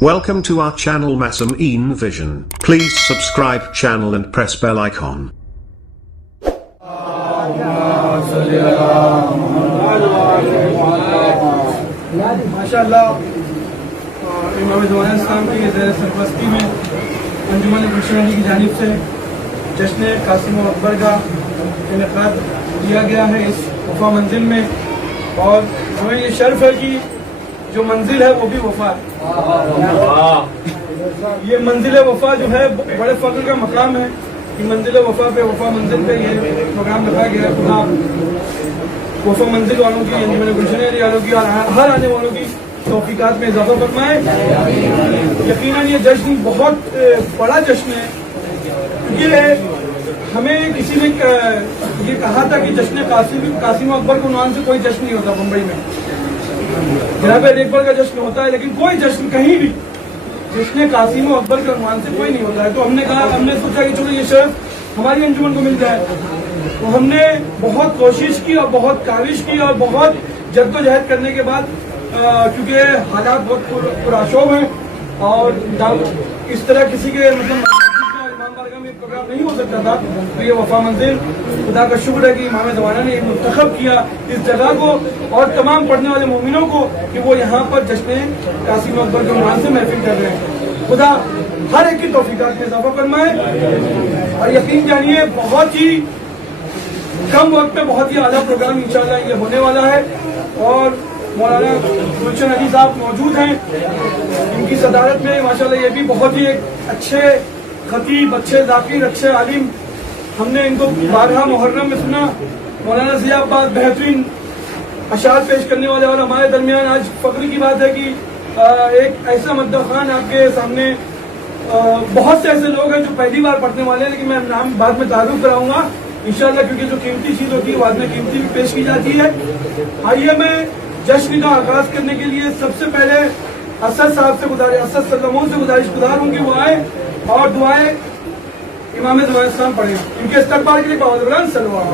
Welcome to our channel Masameen Vision. Please subscribe channel and press bell icon. माशाअल्लाह इमाम ज़माना इस्लाम की ज़ेर सरपरस्ती में अंजुमन गुलशन अली की जानिब से जश्न कासिम अकबर का इनेकाद किया गया है इस वफा मंजिल में, और हमें ये शर्फ है कि जो मंजिल है वो भी वफा है। ये मंजिल वफा जो है बड़े फख्र का मकाम है कि मंजिल वफा पे वफा मंजिल पे ये प्रोग्राम रखा गया है। खुदा वफा मंजिल वालों की, अंजुमन गुलशन अली वालों की और हर आने वालों की तौफीकात में इजाफा फरमाए। यकीनन ये जश्न बहुत बड़ा जश्न है। ये हमें किसी ने ये कहा था कि जश्न कासिम अकबर के उन्वान से कोई जश्न नहीं होता मुंबई में, जनाब अकबर का जश्न होता है, लेकिन कोई जश्न कहीं भी जश्न कासिम अकबर के उन्वान से कोई नहीं होता है। तो हमने सोचा कि चलो ये शर्फ हमारी अंजुमन को मिल जाए। तो हमने बहुत कोशिश की और बहुत काविश की और बहुत जद्दोजहद करने के बाद, क्योंकि हालात बहुत पुराशोभ हैं और इस तरह किसी के मतलब में प्रोग्राम नहीं हो सकता था, तो ये वफा मंजिल खुदा का शुक्र है कि इमाम ज़माना ने मुंतखब किया इस जगह को और तमाम पढ़ने वाले मोमिनों को कि वो यहाँ पर जश्न कासिम अकबर के उन्वान से महफिल कर रहे हैं। खुदा हर एक की तौफीकात में इजाफा फरमाए और यकीन जानिए बहुत ही कम वक्त में बहुत ही आला प्रोग्राम इंशाअल्लाह ये होने वाला है। और मौलाना गुलशन अली साहब मौजूद हैं, इनकी सदारत में माशाअल्लाह ये भी बहुत ही एक अच्छे खतीब, अच्छे जाकिर, अच्छे आलिम। हमने इनको 12 मुहर्रम में सुना। मौलाना ज़ियाबाद बेहतरीन अशार पेश करने वाले, और हमारे दरमियान आज फख्र की बात है कि एक ऐसा मद्दा खान आपके सामने, बहुत से ऐसे लोग हैं जो पहली बार पढ़ने वाले हैं, लेकिन मैं नाम बाद में तारुफ कराऊंगा इंशाअल्लाह, क्योंकि जो कीमती चीज़ होती है बाद में कीमती भी पेश की जाती है। आइए मैं जश्न का आगाज करने के लिए सबसे पहले असद साहब से गुजारिश, असद सल्लमों से गुजारिश हूँ कि वो आए और दुआएं इमाम ज़माना इस्लाम पढ़े। इनके इस्तकबाल के लिए बहुत सल्लल्लाहु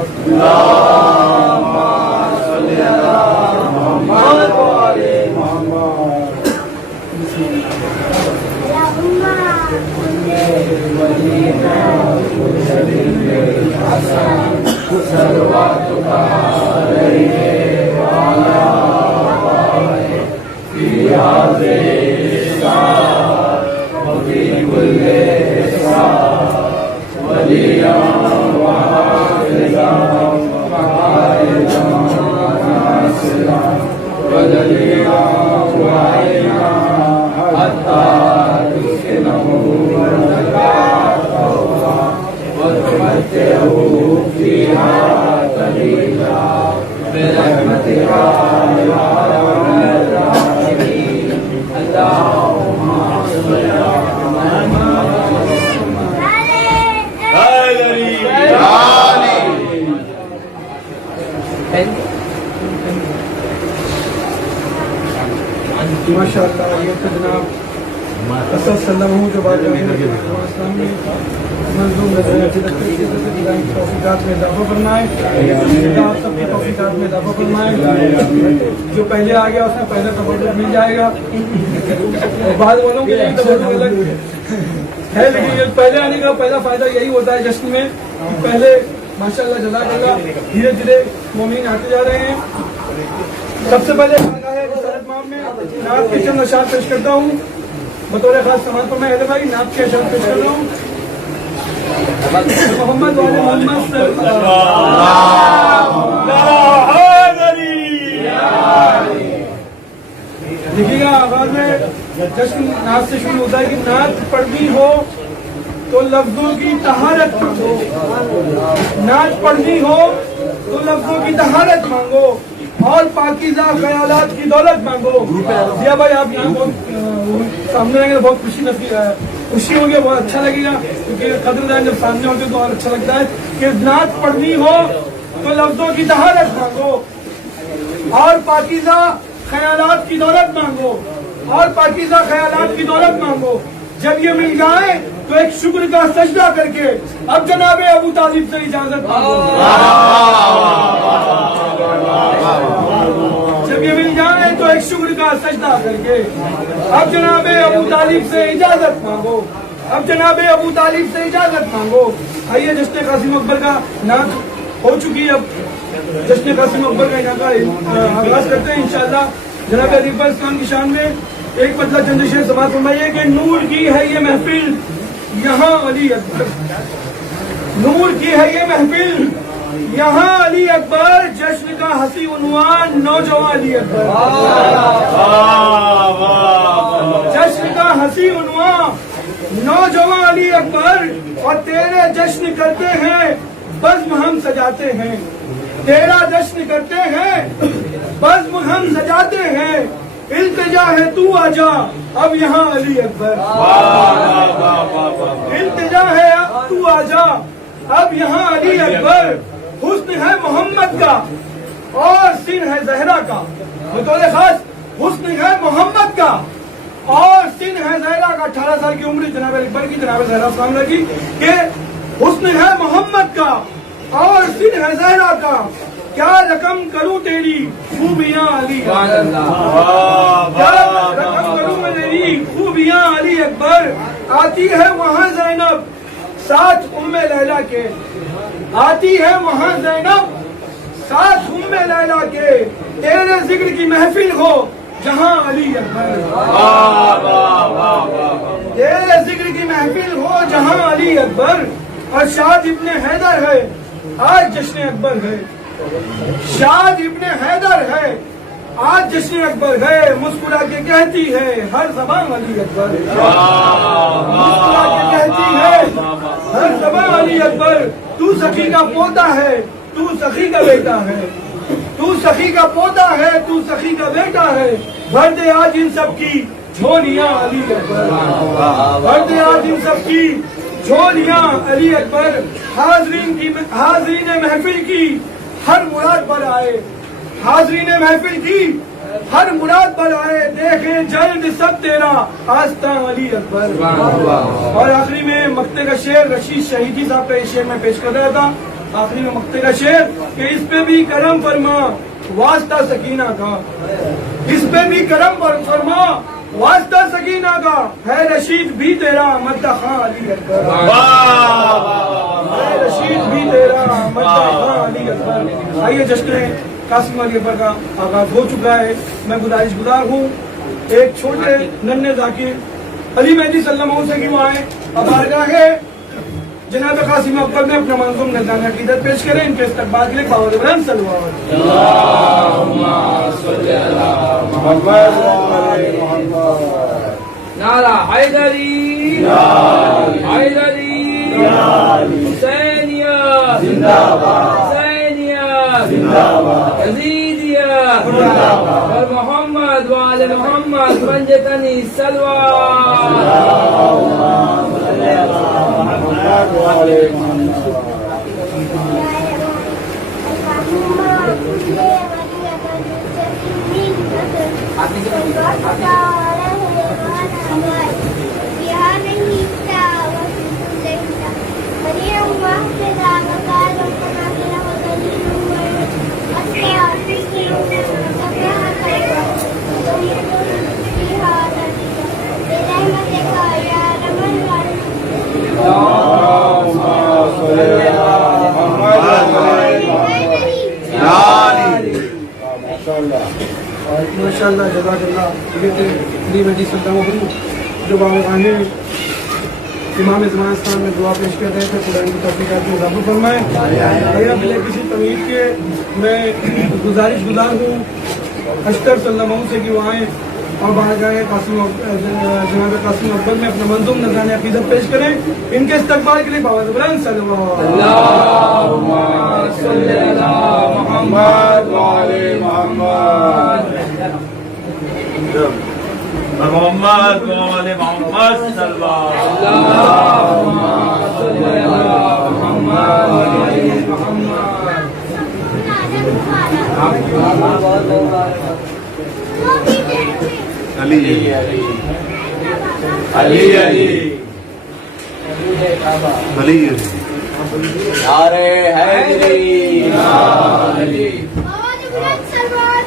माशाअल्लाह। ये तो जनाब असद सल्लल्लाहु जो बात तौफीकात में इजाफा फरमाए, आप सबकी तौफीकात में इजाफा फरमाए। जो पहले आ गया उसको पहले तबर्रुक मिल जाएगा, और बाद वालों के लिए तबर्रुक अलग है, लेकिन ये पहले आने का पहला फायदा यही होता है जश्न में कि पहले माशाअल्लाह जज़ाकल्लाह धीरे धीरे मोमिन आते जा रहे हैं। सबसे पहले में नात के चंद अशार पेश करता हूँ बतौर खास समाज पर। मैं अहले भाई नात के अशार पेश कर रहा हूँ। मोहम्मद वाले मोहम्मद देखिएगा आवाज में जश्न नात से शुरू होता है कि नात पढ़नी हो तो लफ्जों की तहारत मांगो, नात पढ़नी हो तो लफ्जों की तहारत मांगो और पाकीज़ा ख्यालात की दौलत मांगो। जिया भाई आप यहाँ बहुत सामने आएंगे तो बहुत खुशी होगी, बहुत अच्छा लगेगा, क्योंकि कदरदान जब सामने होते तो और अच्छा लगता है कि नात पढ़नी हो तो लफ्जों की तहारत मांगो और पाकीज़ा ख्यालात की दौलत मांगो, और पाकीज़ा ख्यालात की दौलत मांगो। जब ये मिल जाए तो एक शुक्र का सजदा करके अब जनाब अबू तालिब से इजाजत मांगो। जब جب یہ مل جائے تو ایک شکر کا سجدہ کر کے اب جناب ابو طالب سے اجازت مانگو، اب جناب ابو طالب سے اجازت مانگو. آئیے جشن قاسم اکبر کا نعت ہو چکی، اب جشن قاسم اکبر کا یہاں کا آغاز کرتے ہیں انشاءاللہ. جناب حریف اسلام کی شان میں ایک مطلب چند شعر سماعت فرمائیے کہ نور کی ہے یہ محفل یہاں علی اکبر، نور کی ہے یہ محفل یہاں علی اکبر، جشن کا ہنسی عنوان نوجوان علی اکبر، جشن کا ہنسی عنوان نوجوان علی اکبر. اور تیرے جشن کرتے ہیں بزم ہم سجاتے ہیں، تیرا جشن کرتے ہیں بزم ہم سجاتے ہیں. التجا ہے تو آجا اب یہاں علی اکبر، التجا ہے تو آجا اب یہاں علی اکبر. حسن ہے محمد کا اور سن ہے زہرا کا، بطور خاص حسن ہے محمد کا اور سن ہے زہرا کا. 18 سال کی عمر جناب اکبر کی، جناب زہرا سامنے کی کہ حسن ہے محمد کا اور سن ہے زہرا کا، کیا رقم کروں تیری خوبیاں علی اکبر، کیا رقم کروں میں تیری خوبیاں علی اکبر. آتی ہے وہاں زینب ساتھ ام لیلا کے، آتی ہے وہاں زینب ساتھ ام لیلا کے، تیرے ذکر کی محفل ہو جہاں علی اکبر، تیرے ذکر کی محفل ہو جہاں علی اکبر. اور شاد ابن حیدر ہے آج جشن اکبر ہے، شاد ابن حیدر ہے آج جشن اکبر ہے. مسکرا کے کہتی ہے ہر زبان علی اکبر، مسکرا کے کہتی ہے ہر زبان علی اکبر. تو سخی کا پوتا ہے، تو سخی کا بیٹا ہے، تو سخی کا پوتا ہے، تو سخی کا بیٹا ہے. بھر دے آج ان سب کی جھولیاں علی اکبر، بھر دے آج ان سب کی جھولیاں علی اکبر. حاضرین محفل کی ہر مراد پر آئے، حاضرین محفل کی ہر مراد پر آئے، دیکھیں جلد سب تیرا آستان علی اکبر. اور آخری میں مقطع کا شعر رشید شہیدی صاحب کا یہ شعر میں پیش کر رہا تھا. آخری میں مقطع کا شعر کہ اس پہ بھی کرم فرما واسطہ سکینہ کا، اس پہ بھی کرم فرما واسطہ سکینہ کا، ہے رشید بھی تیرا مدح خاں علی اکبر، ہے رشید بھی تیرا مدح خاں علی اکبر. آئیے جشن قاسم علی اکبر کا آغاز ہو چکا ہے. میں گزارش گزار ہوں ایک چھوٹے ننھے ذاکر علی مہدی صلی اللہ علیہ وسلم سے کیوں آئے اب بارگاہ جناب قاسم اکبر میں اپنا منظوم نذرانہ عقیدت پیش کریں. ان کے استقبال کے لیے باور بلند صلوات. نعرہ حیدری، حیدری، حسینیہ زندہ باد، حسینیہ زندہ باد، یزیدیہ زندہ باد. اور محمد وآل محمد بنجتنی ماشاء اللہ جزاک اللہ. یہ تھے علی مہدی صلی اللہ علیہ وسلم جو باغانے امام زمان اسلام میں دعا پیش کر رہے تھے. خدا کی توفیقات میں اضافہ فرمائے. بغیر بلا کسی تمہید کے میں گزارش گزار ہوں اشتر صلی اللہ علیہ وسلم سے کہ وہ آئیں اور بارگاہ جناب قاسم اکبر میں اپنا منظوم نذرانہ عقیدت پیش کریں. ان کے استقبال کے لیے باور بلند صلوات. اللہم صلی علی محمد وعلی محمد. محمد وعلى محمد صلى الله اللہم صلی علی محمد وعلی محمد. علی علي علي علی نعرہ حیدری، نعرہ علی. باور بلند صلوات.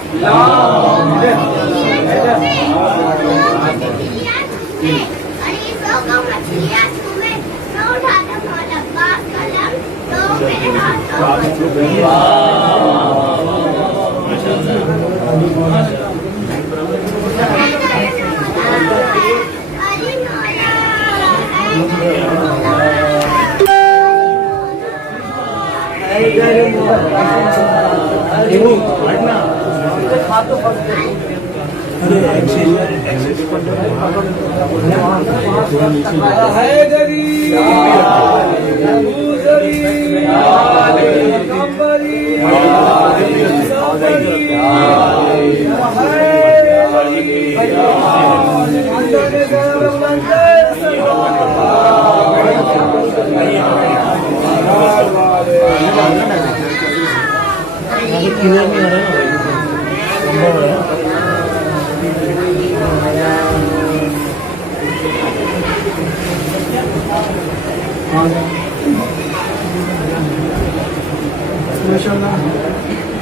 माशाअल्लाह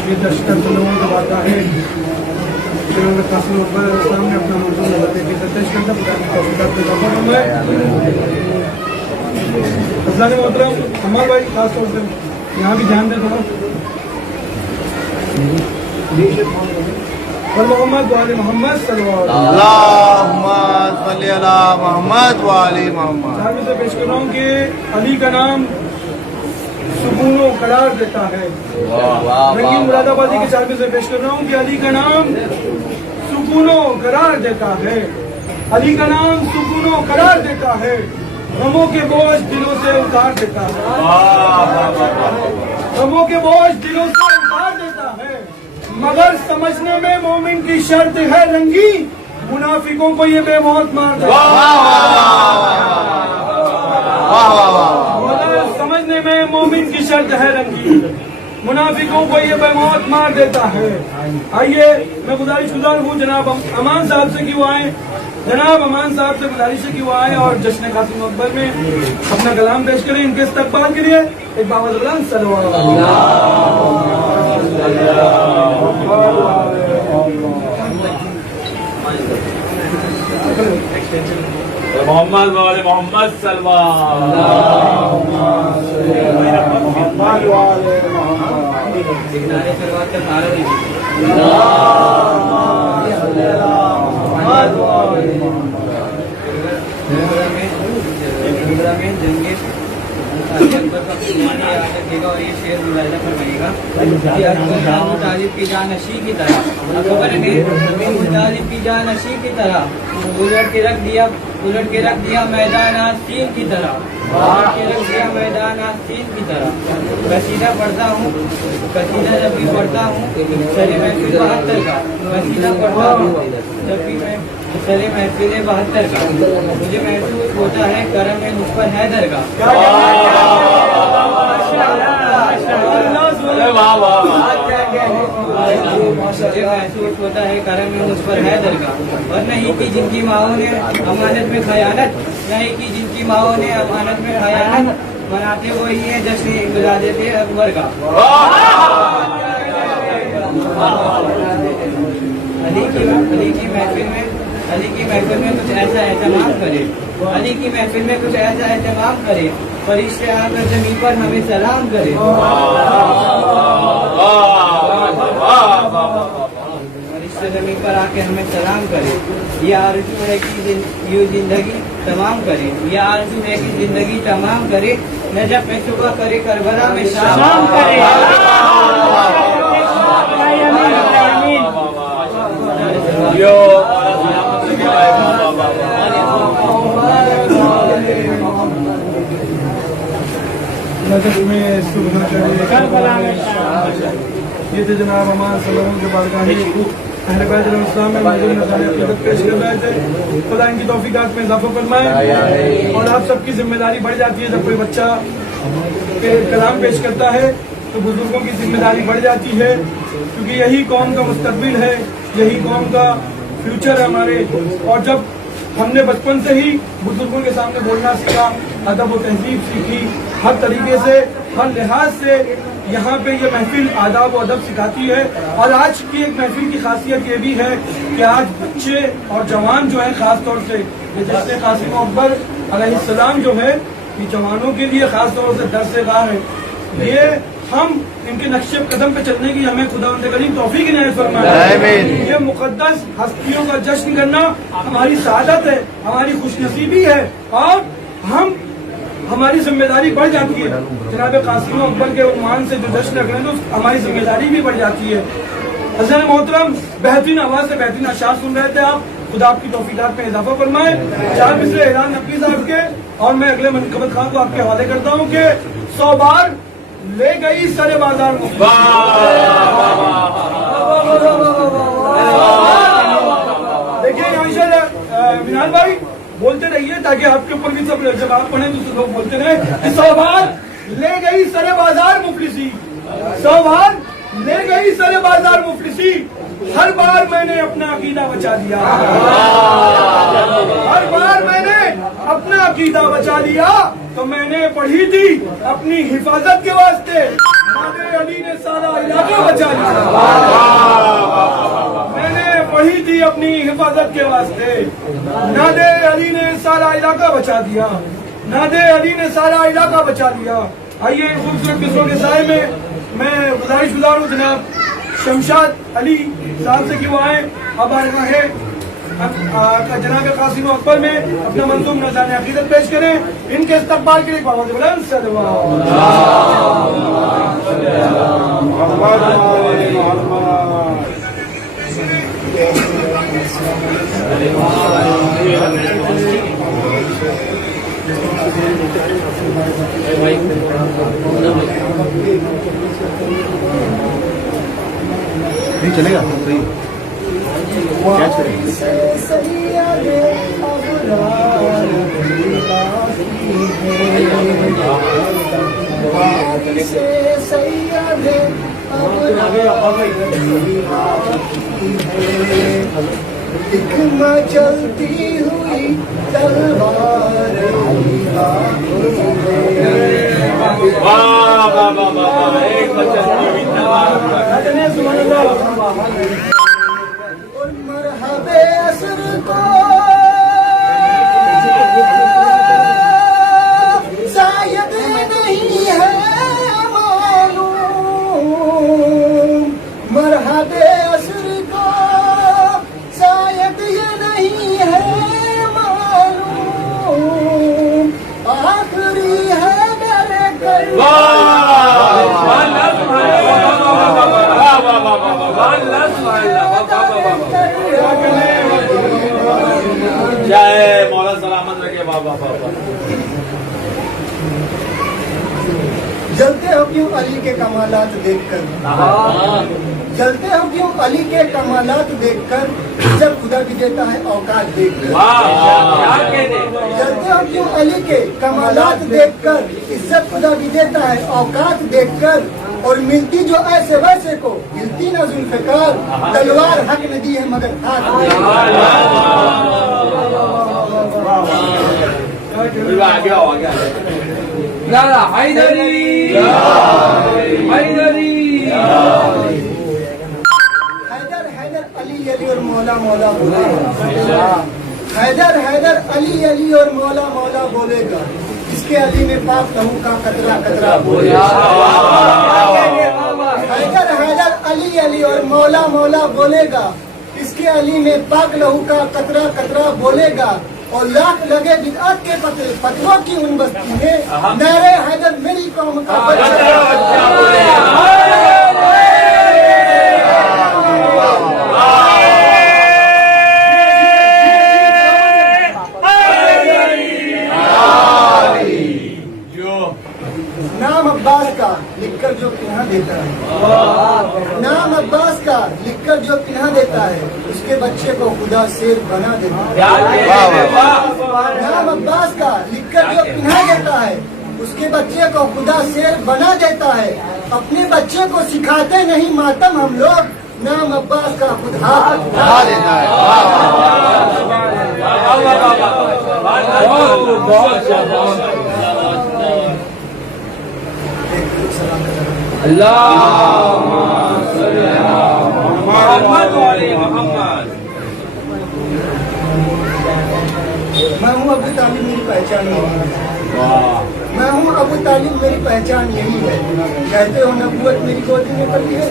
ये दशकर लोगों का वादा है कासिम अकबर अलैहिस्सलाम ने अपना मौजूद लगाते कि दशकर अज़लान मोहतरम अमर भाई खास तौर से यहाँ भी ध्यान दे थोड़ा मोहम्मद वाले मोहम्मद अल्लाहुम्मा सल्ली अला मोहम्मद व आले मोहम्मद। सामने से पेश कर रहा हूँ कि अली का नाम सुकून करार देता है। रंगीन मुरादाबादी के चाबी से पेश कर रहा हूँ कि अली का नाम सुकूनो करार देता है। अली का नाम सुकूनो करार देता है। गमों के बोझ दिलों से उतार देता है। गमों के बोझ दिलों से उतार देता है। मगर समझने में मोमिन की शर्त है रंगी, मुनाफिकों को ये बेमौत मार देता है। मगर समझने में मोमिन की शर्त है रंगी, मुनाफिकों को ये बेमौत मार देता है। आइए मैं गुजारिश हूँ जनाब अमान साहब से कि वो आए, जनाब अमान साहब से गुजारिश है कि वो आए और जश्न कासिम अकबर में अपना कलाम पेश करें। इनके इस्तकबाल के लिए एक बाबा बुलंद सल्लल्लाहु मोहम्मद वाले मोहम्मद और ये शेर मुलाहिजा फरमाइएगा कि तालिब की जानशी की तरह अकबर ने तालिब की जानशी की तरह उलट के रख दिया मैदान आस्तीन की तरह, उलट के रख दिया मैदान आस्तीन की तरह। कसीदा पढ़ता हूँ, कसीदा जब भी पढ़ता हूँ सरे महफिल 72 का, कसीदा पढ़ता हूँ जब भी मैं सरे महफिल 72 का, मुझे महसूस होता है करम में मुझ पर हैदर का। मुझे महसूस होता है करम में मुझ पर हैदर का। और नहीं की जिनकी माओं ने अमानत में खयानत, नहीं की जिनकी माओं ने अमानत में खयानत, मनाते वही है जश्न गुजा देते अकबर का। अली की महफिल में कुछ ऐसा एहतमाम करे, अली की महफिल में कुछ ऐसा एहतमाम करे, फरिश्ते आकर ज़मीन पर हमें सलाम करे। फरिश्ते ज़मीन पर आके हमें सलाम करे। ये आरज़ू है कि यूँ जिंदगी तमाम करे, ये आरज़ू है कि जिंदगी तमाम करे, नजफ में सुबह करे करबला में शाम करे। नजफ में सुबह ये थे जनाब अमान सल्लल्लाहु के बारगाह में अहले बैत इस्लाम में मौजूद नज़ारे अक़ीदत पेश कर रहे थे। खुदा इनकी तौफीकात में इजाफा फरमाए। और आप सबकी जिम्मेदारी बढ़ जाती है जब कोई बच्चा कलाम पेश करता है तो बुजुर्गों की जिम्मेदारी बढ़ जाती है, क्योंकि यही कौम का मुस्तकबिल है, यही कौम का फ्यूचर है हमारे। और जब हमने बचपन से ही बुजुर्गों के सामने बोलना सीखा, अदब व तहजीब सीखी, हर तरीके से हर लिहाज से यहाँ पे ये महफिल आदाब व अदब सिखाती है। और आज की एक महफिल की खासियत ये भी है कि आज बच्चे और जवान जो है खास तौर से ये जश्न कासिम अकबर अलैहिस्सलाम जो है ये जवानों के लिए खास तौर से दर्स गाह है। ये हम इनके नक्शे कदम पे चलने की हमें खुदावंद करीम तौफीक इनायत फरमाए। ये मुकद्दस हस्तियों का जश्न करना हमारी सादत है, हमारी खुशनसीबी है और हमारी जिम्मेदारी बढ़ जाती है। जनाब कासिम अकबर के उन्वान से जो जश्न रख रहे हैं तो हमारी जिम्मेदारी भी बढ़ जाती है। हज़रत मोहतरम बेहतरीन आवाज से बेहतरीन अशार सुन रहे थे आप, खुदा आपकी तौफीकात में इजाफा फरमाए। 4 मिसरे ऐलान नकवी साहब के और मैं अगले मनकबत खां को आपके हवाले करता हूँ कि 100 बार ले गई सरे बाजार को। देखिए आयशा मिनाल भाई बोलते रहिए ताकि आपके ऊपर भी सब जब आप पढ़े तो लोग बोलते रहे। 100 बार ले गई सरे बाजार मुफलिसी, 100 बार ले गई सरे बाजार मुफलिसी, हर बार मैंने अपना अकीदा बचा लिया, हर बार मैंने अपना अकीदा बचा लिया। तो मैंने पढ़ी थी अपनी हिफाजत के वास्ते, नादे अली ने सारा इलाका बचा लिया। मैंने पढ़ी थी अपनी हिफाजत के वास्ते, नादे अली ने सारा इलाका बचा दिया, नादे अली ने सारा इलाका बचा लिया। आइए खूबसूरत किस्मों के साए में मैं गुजारिश गुजार हूँ जनाब शमशाद अली साहब से कि वो आए अब आ रहा है जनाब कासिम अकबर में अपना मंजूम नज़ान अकीदत पेश करें। इनके इस्तकबाल के लिए बहुत बुलंद सलवात। नहीं चलेगा सही क्या चलेगा। चलती हुई तलवार और मरहबे असर को शायद नहीं है मालूम, मरहबे असर को शायद ये नहीं है मालूम, आखिरी है मेरे कर जय मौला सलामत रखे बाबा। जलते हो क्यों अली के कमालात देखकर, जलते हो क्यों अली के कमालात देखकर, जब खुदा भी देता है औकात देखकर। जलते हो क्यों अली के कमालात देखकर, इज्जत खुदा भी देता है औकात देखकर। और मिलती जो ऐसे वैसे को मिलती ना जुल्फ़िकार, तलवार हक ने दी है मगर हाथ हैदरी हैदरी हैदर हैदर अली अली और मौला मौला बोलेगा, हैदर हैदर अली अली और मौला मौला बोलेगा, इसके अली में पाक लहू का कतरा कतरा बोलेगा। हैदर हैदर अली अली और मौला मौला बोलेगा, इसके अली में पाक लहू का कतरा कतरा बोलेगा। और लाख लगे बिदअत के पत्थरों की उन बस्ती में, नारे हैदर मेरी कौम का बच्चा नाम अब्बास का लिखकर जो पिन्हा देता है, नाम अब्बास का लिखकर जो पिन्हा देता है, उसके बच्चे को खुदा शेर बना देता है। नाम अब्बास का लिखकर जो पिन्हा देता है, उसके बच्चे को खुदा शेर बना देता है। अपने बच्चे को सिखाते नहीं मातम हम लोग, नाम अब्बास का खुदा देता है। मैं हूँ अबू तालिब, मेरी पहचान यही है। मैं हूँ अबू तालिब, मेरी पहचान यही है। कहते हो नबूवत मेरी गोदी में पली है।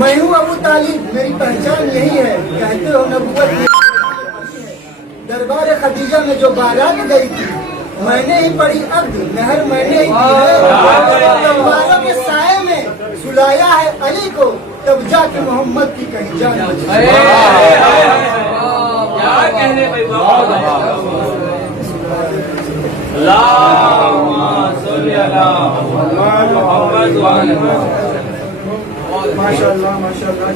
मैं हूँ अबू तालिब, मेरी पहचान यही है। कहते हो नबूवत मेरी गोदी में पली है। दरबार खदीजा में जो बारात गई थी, मैंने ही पढ़ी अब्द, नहर मैंने ही दी है। तलवारों के साए में सुलाया है अली को, तब जाके मोहम्मद की कहीं जान बची। क्या कहने भाई माशाअल्लाह माशाअल्लाह,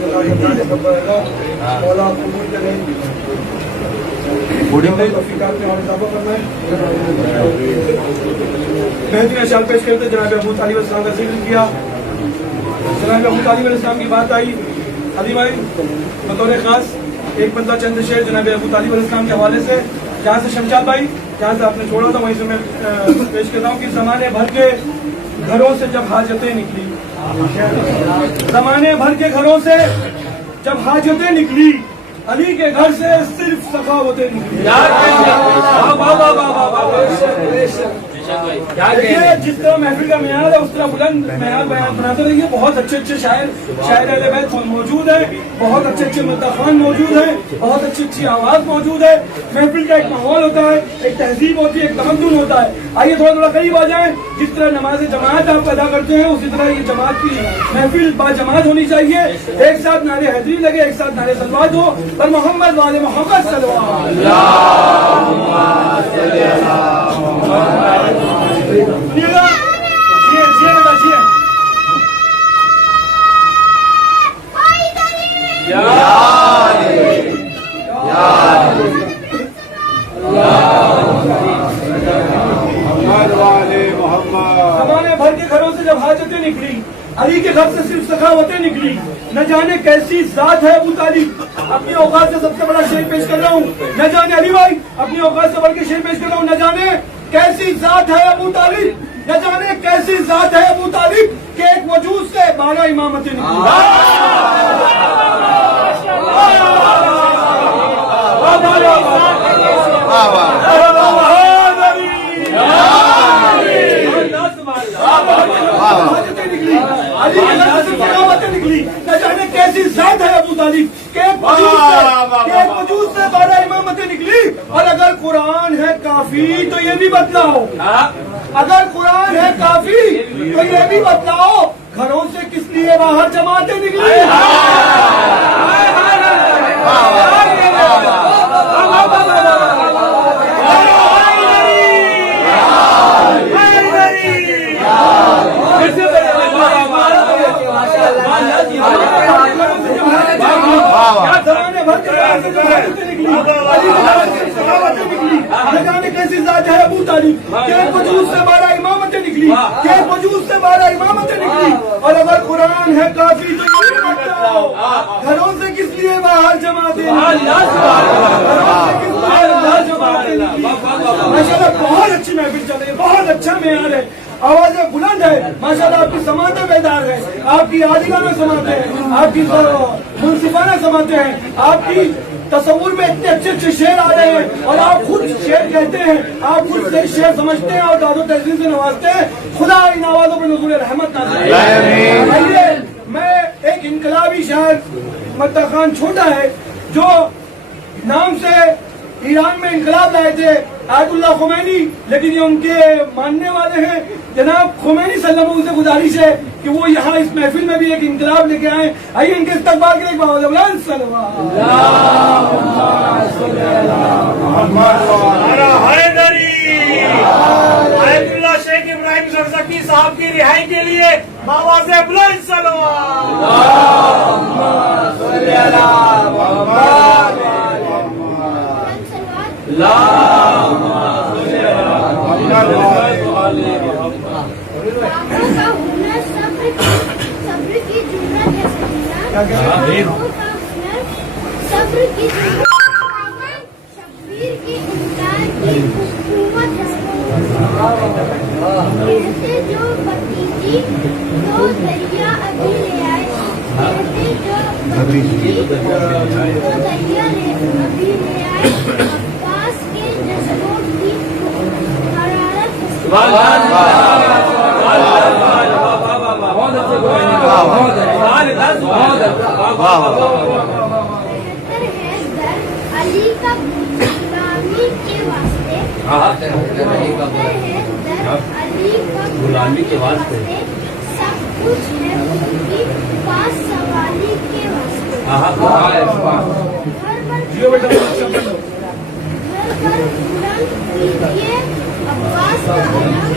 मौला कबूल करे। तौफीक़ात में और इजाफा फरमाए। बेहतरीन अशार पेश करते जनाब अबू तालिब अलैहिस्सलाम का जिक्र किया। जनाब अबू तालिब अलैहिस्सलाम की बात आई, अली भाई बतौर खास एक बंदा चंद शेर जनाब अबू तालिब अलैहिस्सलाम के हवाले से, जहाँ से शमशाद भाई जहाँ से आपने छोड़ा था वहीं से मैं पेश करता हूँ कि जमाने भर के घरों से जब हाजतें निकली, जमाने भर के घरों से जब हाजतें निकली, अली के घर से सिर्फ सखावतें निकली। देखिए जिस तरह महफिल का मेयार है उस तरह बुलंद मेयार बनाते रहिए। बहुत अच्छे अच्छे शायर अहले बैत मौजूद है, बहुत अच्छे अच्छे मुद्दाखान मौजूद है, बहुत अच्छी अच्छी आवाज मौजूद है। महफिल का एक माहौल होता है, एक तहजीब होती है, एक तमद्दुन होता है। आइए थोड़ा थोड़ा करीब आ जाएं। जिस तरह नमाज जमात आप अदा करते हैं उसी तरह ये जमात की महफिल बाजमात होनी चाहिए। एक साथ नारे हैदरी लगे, एक साथ नारे सलवात हो और मोहम्मद वाले मोहम्मद सल्लल्लाहु अलैहि जमाने भर के घरों से जब हाजतें निकली, अली के घर से सिर्फ सखावतें निकली। न जाने कैसी जात है अबू तालिब, अपनी औकात से सबसे बड़ा शेर पेश कर रहा हूँ। न जाने अली भाई अपनी औकात से बढ़ के शेर पेश कर रहा हूँ। न जाने कैसी जात है अबू तालिब, न जाने कैसी जात है अबू तालिब के एक वजूद से 12 इमामतें निकली। निकली न जाने कैसी जात है अबू तालिब के वजूद से 12 इमामतें निकली। और अगर कुरान है काफी तो ये भी बतलाओ, अगर कुरान है काफी तो ये भी बतलाओ, घरों से किस लिए बाहर जमातें निकली। जमाने भर के निकली, न जाने कैसी जात है अबू तालिब के वजूद से 12 इमामतें निकली, के वजूद से 12 इमामतें निकली। और अगर कुरान है काफी तो ये भी बताओ, घरों से किस लिए बाहर जमातें निकली। माशाल्लाह बहुत अच्छी महफिल चल रही है, बहुत अच्छा मेयार है, आवाजें बुलंद है माशाल्लाह, आपकी समातें बेदार है, आपकी आदिगाना समातें हैं, आपकी मुंसिफाना समातें हैं, आपकी तस्वुर में इतने अच्छे अच्छे शेर आ रहे हैं और आप खुद शेर कहते हैं, आप खुद से शेर समझते हैं और दादो तहजीब से नवाजते हैं। खुदा इन आवाजों पर नज़ूर रहमत नाज़िल। आइए मैं एक इनकलाबी शायर मत्ता खान छोटा है जो नाम से ईरान में इनकलाब लाए थे आयतुल्लाह खुमैनी, लेकिन ये उनके मानने वाले हैं। जनाब खुमैनी सल्लल्लाहु से गुजारिश है कि वो यहाँ इस महफिल में भी एक इनकलाब लेके आए। आइए इनके इस्तकबाल के लिए एक बात आयतुल्लाह शेख इब्राहिम ज़रज़की साहब की रिहाई के लिए आवाज़ें बुलंद सब्र की जुर्रत है सब्र की जुर्रत, शब्बीर की इमदाद की बेहतर है दर अली का गुलामी के वास्ते बेहतर है दर अली का गुलामी के वास्ते सब कुछ है उनकी पास सवाली के वास्ते घर पर बुलंद कीजिए अब्बास का आलम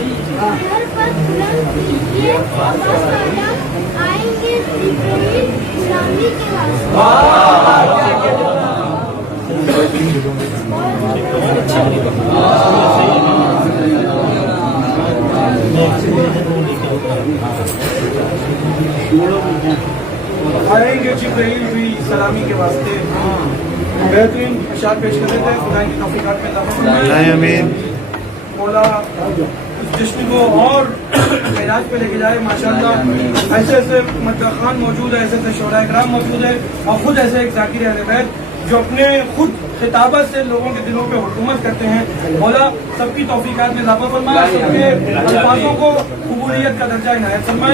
घर पर बुलंद कीजिए अब्बास का आलम आएंगे जिब्रील गुलामी के आएंगे जिब्रील भी सलामी के वास्ते। बेहतरीन अशार पेश कर रहे थे, खुदा की तौफीकात में इजाफा फरमाए। आमीन। मौला इस जश्न को और मेराज पे लेके जाए। माशाअल्लाह ऐसे ऐसे मतलब खान मौजूद है, ऐसे ऐसे शोरा इकराम मौजूद है और खुद ऐसे एक जाकिर अहले बैत जो अपने खुद खिताबत से लोगों के दिलों पे हुकूमत करते हैं। मौला सबकी तौफीकात में इजाफा फरमाए, सबके अल्फाजों को कबूलियत का दर्जा इनायत फरमाए।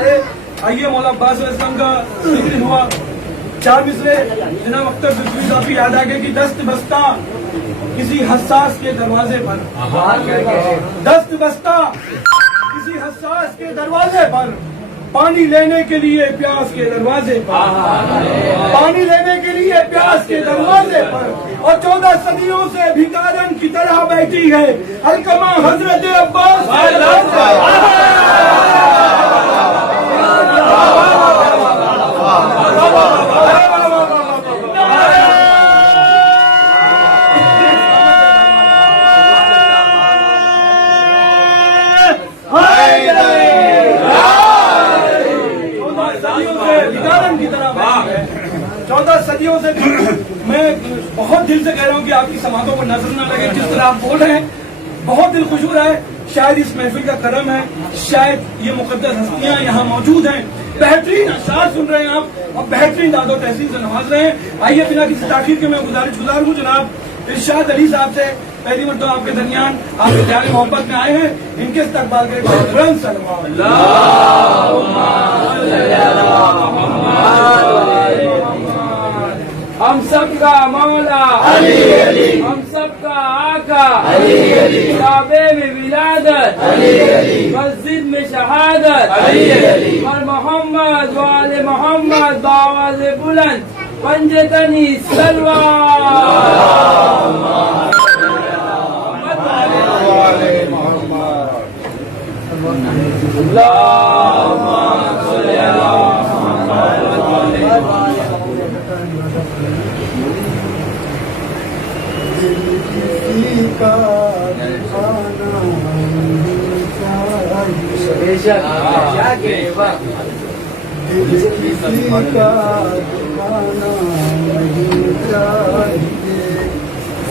अरे आइए मौला अब्बास अलैहिस्सलाम का जिक्र हुआ, 4 मिसरे जनाब अख्तर बिस्मी काफी याद आ गए कि दस्त बस्ता किसी हसास के दरवाजे पर, दस्त बस्ता किसी हसास के दरवाजे पर, पानी लेने के लिए प्यास के दरवाजे पर, पानी लेने के लिए प्यास के दरवाजे पर, और 14 सदियों से भिखारन की तरह बैठी है अलकमा हजरत अब्बास। की तरह 14 सदियों से मैं बहुत दिल से कह रहा हूँ कि आपकी समातों को नजर न लगे, जिस तरह आप बोल रहे हैं बहुत दिल खुश हो रहा है। शायद इस महफिल का करम है, शायद ये मुकद्दस हस्तियां यहाँ मौजूद हैं, बेहतरीन अशार सुन रहे हैं आप और बेहतरीन दादो तहसीन से नवाज रहे हैं। आइए बिना किसी ताखीर के मैं गुजारिश हूँ जनाब इरशाद अली साहब से, पहली मरतबा आपके दरमियान आपके प्यार मोहब्बत में आए हैं, इनके इस्तकबाल के हम सबका मौला हम सबका आका काबे में विलादत मस्जिद में शहादत और मोहम्मद वाले मोहम्मद बावाज़ बुलंद पंजतनी सलवार।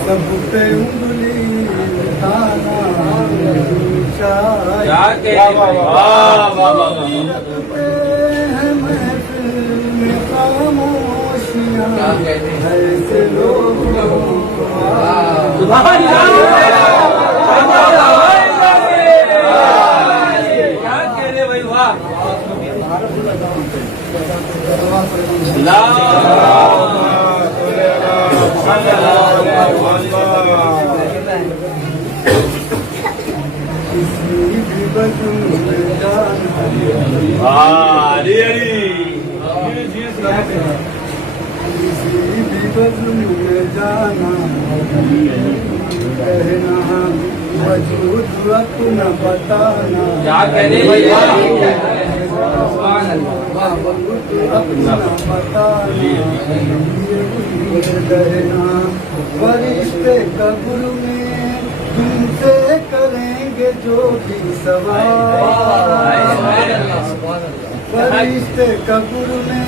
सब पे उंगली उठाना चाहिए, है महफिल में खामोशियां ऐसे लोगों को जाना कहना वजूद अपना बताना अपना बताना फरिश्ते कब्र में तुमसे करेंगे जो भी सवाल, फरिश्ते कब्र में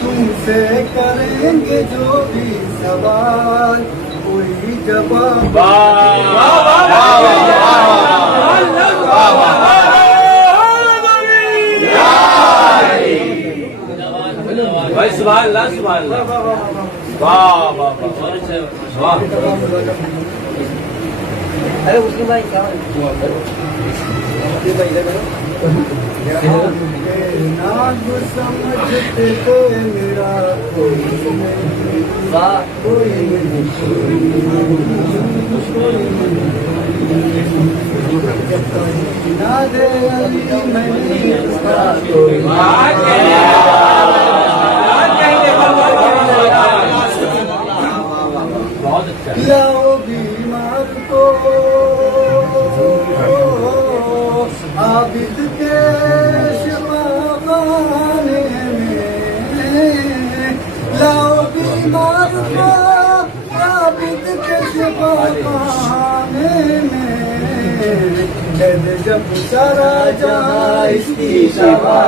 तुमसे करेंगे जो भी सवाल, कोई जवाब भाई सुभान अल्लाह सुभान अल्लाह वाह वाह वाह। 14 नाज़ समझते थे मेरा कोई नहीं, कोई नहीं, नाज़े अली मैंने उसका कोई बहुत अच्छा लाओ बीमार को आबिद के शिफाखाने में, लाओ बीमार को आबिद के शिफाखाने में, जब सारा जहां इसकी शफा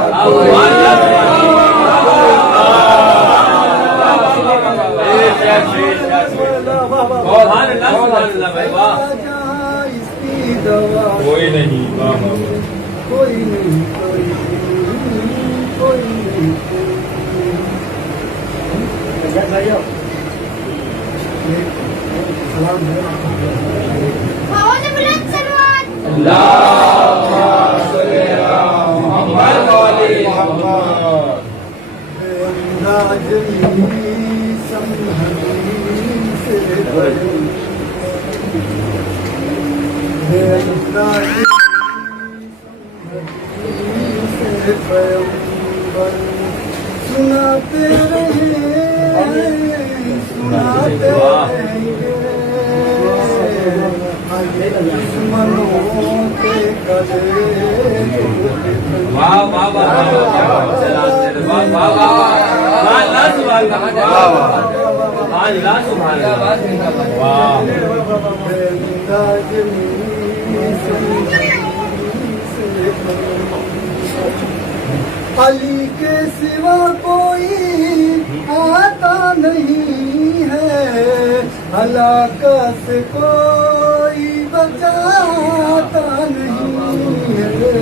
इसकी दवा कोई नहीं कोई नहीं, कोई नहीं। आवाज़ बुलंद सलवात सुनाते रहे सुनाते रहेंगे दुश्मनों के कदे वाह वाह वाह अली के सिवा कोई आता नहीं है, हलाकत से कोई बचाता नहीं है,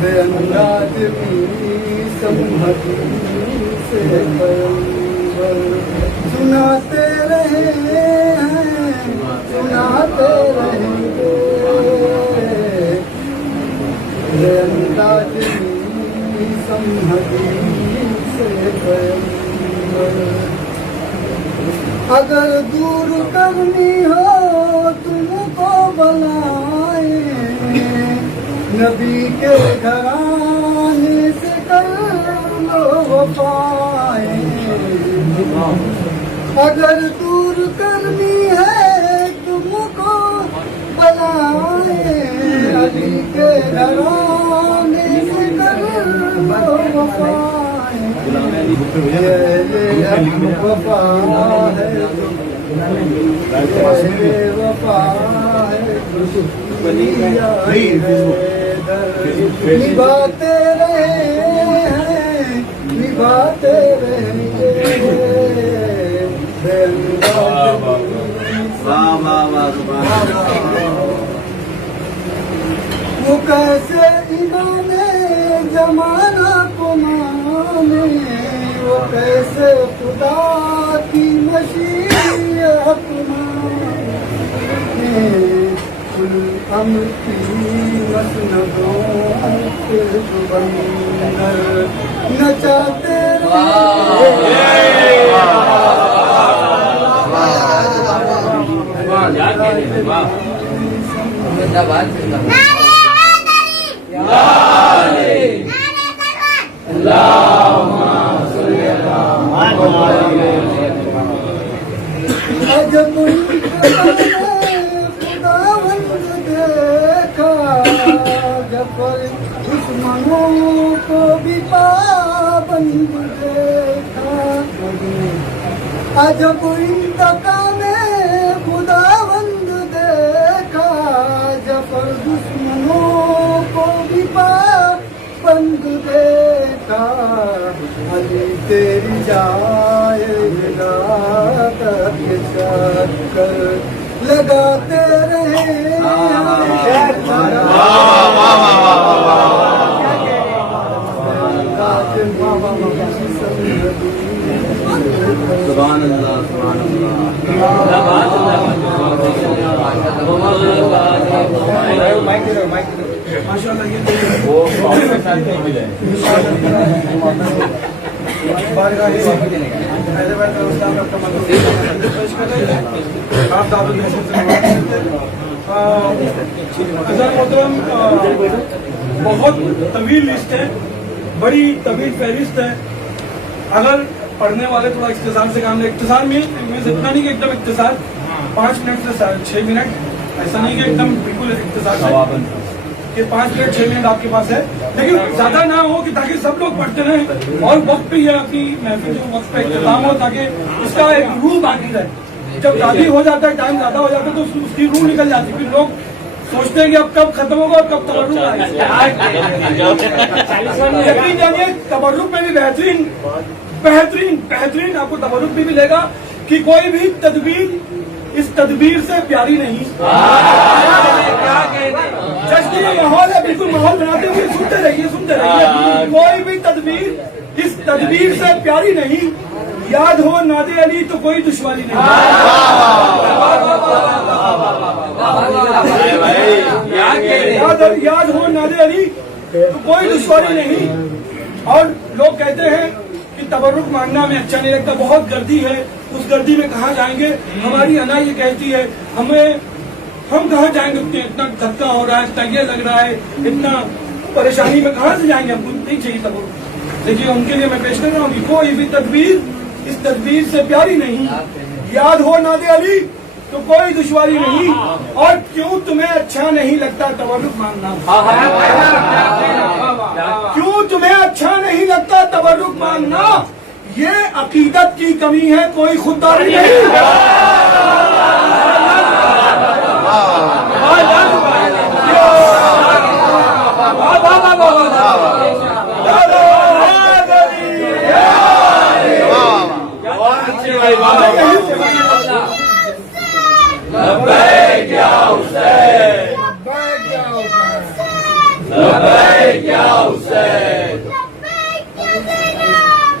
बेअंदाज संभती से पैगंबर सुनाते रहे हैं, सुनाते रहेंगे, बेअंदाज संभती से पैगंबर अगर दूर करनी हो तुमको बुलाए, नबी के घराने से कर लो वफाए, अगर दूर करनी है तुमको बुलाए, अली के घराने से कर लो वफाए, ये वफा है, ये वफा है, निभाते रहे हैं, निभाते रहेंगे, वो कैसे इमाम जमाना को माने, वो कैसे खुदा की मशीयत माने, कुल अम्र की मसनदों पे बंदर नचाते जब खुदावंद देखा, जब दुश्मनों को भी पाबंद देखा, जब इंतकाम खुदावंद देखा, जब दुश्मनों को भी पाबंद देखा, अली तेरी जाए कर लगाते रहे सुभान अल्लाह, सुभान अल्लाह। माशाल्लाह ये वो बाबू के साथ नहीं मिले बारगाह हैदराबाद का उस्ताद डॉक्टर मधु पेश कर रहे हैं। आप दारुल हसन से अज़र मोहतरम, बहुत तवील लिस्ट है, बड़ी तवील फहरिस्त है। अगर पढ़ने वाले थोड़ा इख्तिसार से काम लें, इख्तिसार में इतना नहीं कि एकदम इख्तिसार 5 मिनट से 6 मिनट, ऐसा नहीं कि एकदम बिल्कुल इख्तिसार से कि 5 मिनट 6 मिनट आपके पास है, लेकिन ज्यादा ना हो कि ताकि सब लोग पढ़ते रहें और वक्त पे ये आपकी महफिल जो वक्त पे इख्तिताम हो, ताकि उसका एक रूह बाकी रहे। जब शादी हो जाता है, टाइम ज्यादा हो जाता है, तो उसकी रूह निकल जाती है, फिर लोग सोचते हैं कि अब कब खत्म होगा और कब तबर्रुक आएगा। यकीन जानिए तबर्रुक में भी बेहतरीन बेहतरीन बेहतरीन आपको तबर्रुक भी मिलेगा कि कोई भी तदबीर इस तदबीर से प्यारी नहीं। जश्न का माहौल है, बिल्कुल माहौल बनाते हुए सुनते रहिए कोई भी तदबीर इस तदबीर से प्यारी नहीं। याद हो नादे अली तो कोई दुश्वारी नहीं। याद हो नादे अली तो कोई दुश्वारी नहीं। और लोग कहते हैं कि तबर्रुक मांगना में अच्छा नहीं लगता, बहुत गर्दी है, उस गर्दी में कहाँ जाएंगे। हमारी अना ये कहती है हम कहाँ जाएंगे, इतना धक्का हो रहा है, इतना ये लग रहा है, इतना परेशानी में कहाँ से जाएंगे, हमको नहीं चाहिए तबर्रुक। देखिए उनके लिए मैं पेश कर रहा हूँ कि कोई भी तदबीर इस तदबीर से प्यारी नहीं। याद हो नादे अली तो कोई दुश्वारी नहीं। और क्यों तुम्हें अच्छा नहीं लगता तबर्रुक मांगना, क्यों तुम्हें अच्छा नहीं लगता तबर्रुक मांगना, ये अकीदत की कमी है, कोई खुददारी नहीं। लब्बैक या हुसैन, लब्बैक या हुसैन,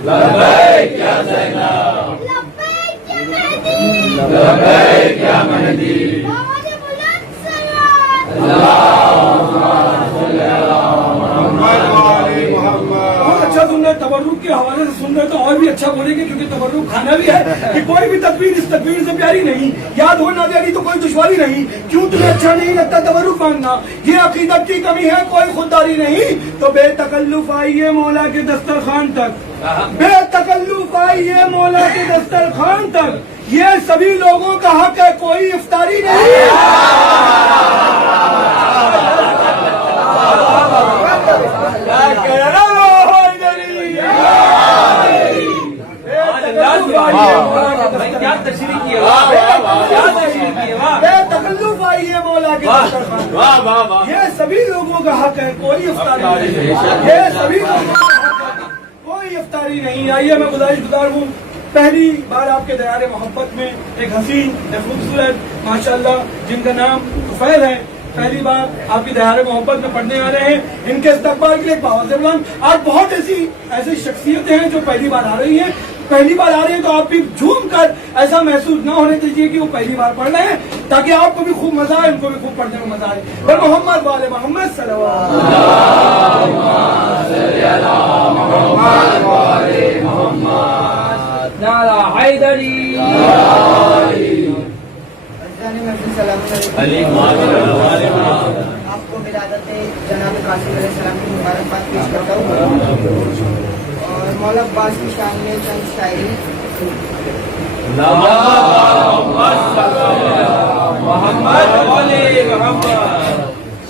लब्बैक या ज़ैनब, लब्बैक या मेहदी। बहुत अच्छा सुन रहे, तबर्रुक के हवाले से सुन रहे तो और भी अच्छा बोलेंगे, क्योंकि तबर्रुक खाना भी है कि कोई भी तदबीर इस तदबीर से प्यारी नहीं। याद हो नादे अली तो कोई दुश्वारी नहीं। क्यों तुम्हें अच्छा नहीं लगता तबर्रुक मांगना, ये अकीदत की कमी है, कोई खुददारी नहीं। तो बेतकल्लुफ आइए मौला के दस्तरखान तक, बेतकल्लुफ आइए मौला के दस्तरखान तक, ये सभी लोगों का हक है, कोई इफ्तारी नहीं। क्या तशरीह किए, तकल्लुफ आइए मौला के दस्तरखान, ये सभी लोगों का हक है, कोई इफ्तारी नहीं। ये सभी लोगों का हक है, कोई इफ्तारी नहीं। आइए मैं गुजारिश हूँ, पहली बार आपके दयारे मोहब्बत में एक हसीन एक खूबसूरत माशाल्लाह जिनका नाम तुफैल है, पहली बार आपकी दयारे मोहब्बत में पढ़ने आ रहे हैं। इनके इस्तकबाल के लिए एक आवाज़ बुलंद। आज बहुत ऐसी शख्सियतें हैं जो पहली बार आ रही हैं, पहली बार आ रही हैं, तो आप भी झूम कर ऐसा महसूस ना होने दीजिए कि वो पहली बार पढ़ रहे हैं, ताकि आपको भी खूब मजा आए, उनको भी खूब पढ़ने में मजा आए। और मोहम्मद वाले मोहम्मद सल्लल्लाहु नारा हैदरी आपको विलादत जनाब कासिम अलैहिस्सलाम की मुबारकबाद पेश करता हूँ और मौला अब्बास की शान में चंद शायरी।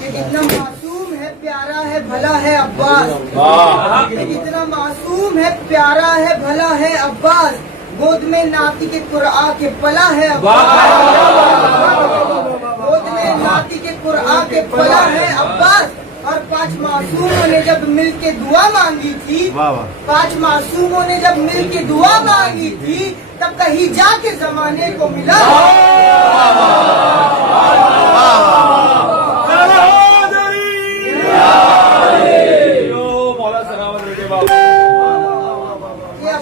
कितना मासूम है प्यारा है भला है अब्बास, कितना मासूम है प्यारा है भला है अब्बास, गोद में नाती के कुरआ के पला है अब्बास, गोद में नाती के कुरआ के पला है अब्बास। और 5 मासूमों ने जब मिल के दुआ मांगी थी, 5 मासूमों ने जब मिल के दुआ मांगी थी, तब कहीं जाके जमाने को मिला।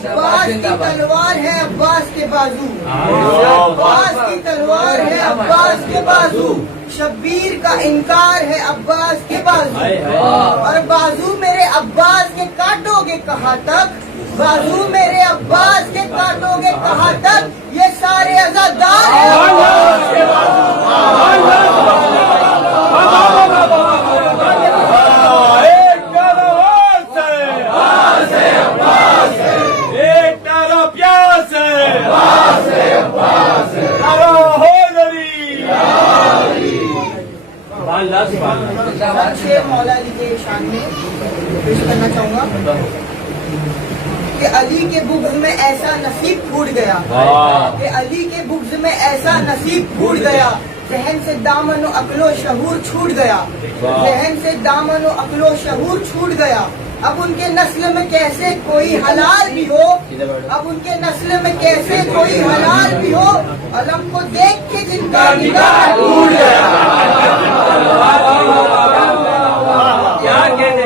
अब्बास की तलवार है अब्बास के बाजू, अब्बास की तलवार है अब्बास के बाजू, شبیر کا انکار ہے عباس کے بازو، اور بازو میرے عباس کے کاٹو گے کہاں تک، بازو میرے عباس کے کاٹو گے کہاں تک، یہ سارے عزادار ہیں شیر مولا علی کے شان میں پیش کرنا چاہوں گا کہ علی کے بغض میں ایسا نصیب پھوٹ گیا، کہ علی کے بغض میں ایسا نصیب پھوٹ گیا، ذہن سے دامن و عقل و شعور چھوٹ گیا، ذہن سے دامن و عقل و شعور چھوٹ گیا، اب ان کے نسل میں کیسے کوئی حلال بھی ہو، اب ان کے نسل میں کیسے کوئی حلال بھی ہو، علم کو دیکھ کے جن کا نگاہ ٹوٹ گیا۔ کیا کہنے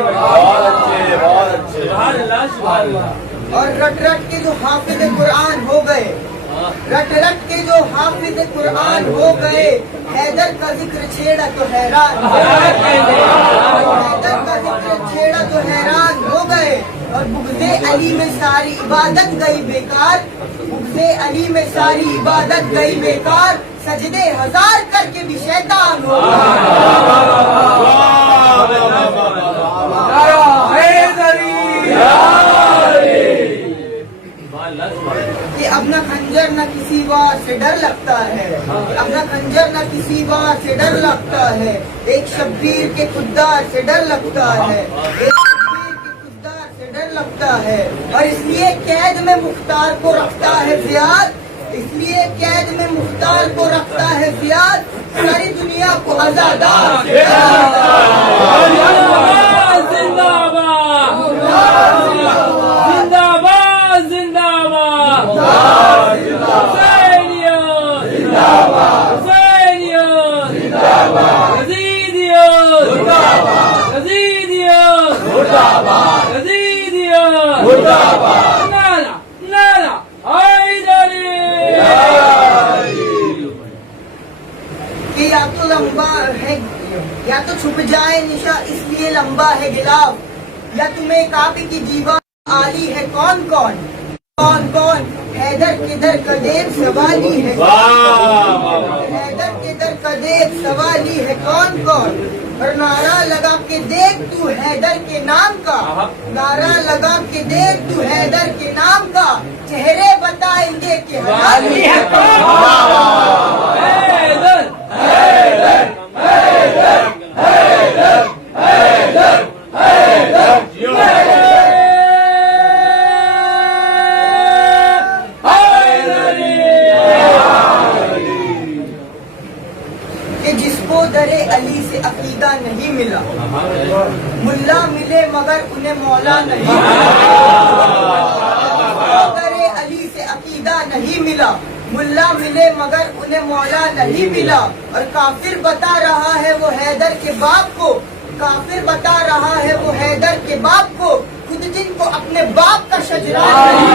اور رٹ رٹ کے جو حافظ قرآن ہو گئے، رٹ رٹ کے جو حافظ قرآن ہو گئے، حیدر کا ذکر چھیڑا تو حیران ہو گئے، حیدر کا ذکر چھیڑا تو حیران ہو گئے، اور بغض علی میں ساری عبادت گئی بیکار، بغض علی میں ساری عبادت گئی بیکار، سجدے ہزار کر کے بھی شیطان ہو گئے۔ کہ اب نہ خنجر نہ کسی وار سے ڈر لگتا ہے، اب نہ خنجر نہ کسی وار سے ڈر لگتا ہے، ایک شبیر کے خوددار سے ڈر لگتا ہے، ایک شبیر کے خوددار سے ڈر لگتا ہے، اور اس لیے قید میں مختار کو رکھتا ہے زیاد، اس لیے قید میں مختار کو رکھتا ہے زیاد، ساری دنیا کو آزادار کہ یا تو لمبا ہے یا تو چھپ جائے نشا اس لیے لمبا ہے گلاف، یا تمہیں کعبے کی دیوار عالی ہے کون کون، کون کون، حیدر کے در کا دیکھ سوالی ہے، حیدر کے در کا دیکھ سوالی ہے کون کون، اور نعرہ لگا کے دیکھ تو حیدر کے نام کا، نعرہ لگا کے دیکھ تو حیدر کے نام کا، چہرے بتائیں گے کہ حلالی ہے کون حیدر، حیدر، حیدر، حیدر، حیدر، حیدر، کہ جس کو در علی سے عقیدہ نہیں ملا، ملا ملے مگر انہیں مولا نہیں ملا، جس کو در علی سے عقیدہ نہیں ملا، ملا ملے مگر انہیں مولا نہیں ملا، اور کافر بتا رہا ہے وہ حیدر کے باپ کو، کافر بتا رہا ہے وہ حیدر کے باپ کو، خود جن کو اپنے باپ کا شجرا نہیں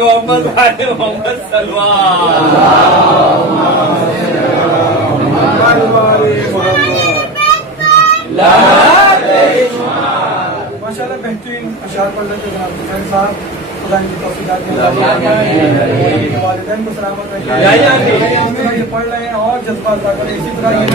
محمد محمد سلمان ماشاء اللہ بہترین اشعار پڑھ رہے تھے جناب حسین صاحب، خدا ان کی توفیقات دے، والدین کو سلامت رکھے، یہ پڑھ رہے ہیں اور جذبات زیادہ کریں، اسی طرح یہ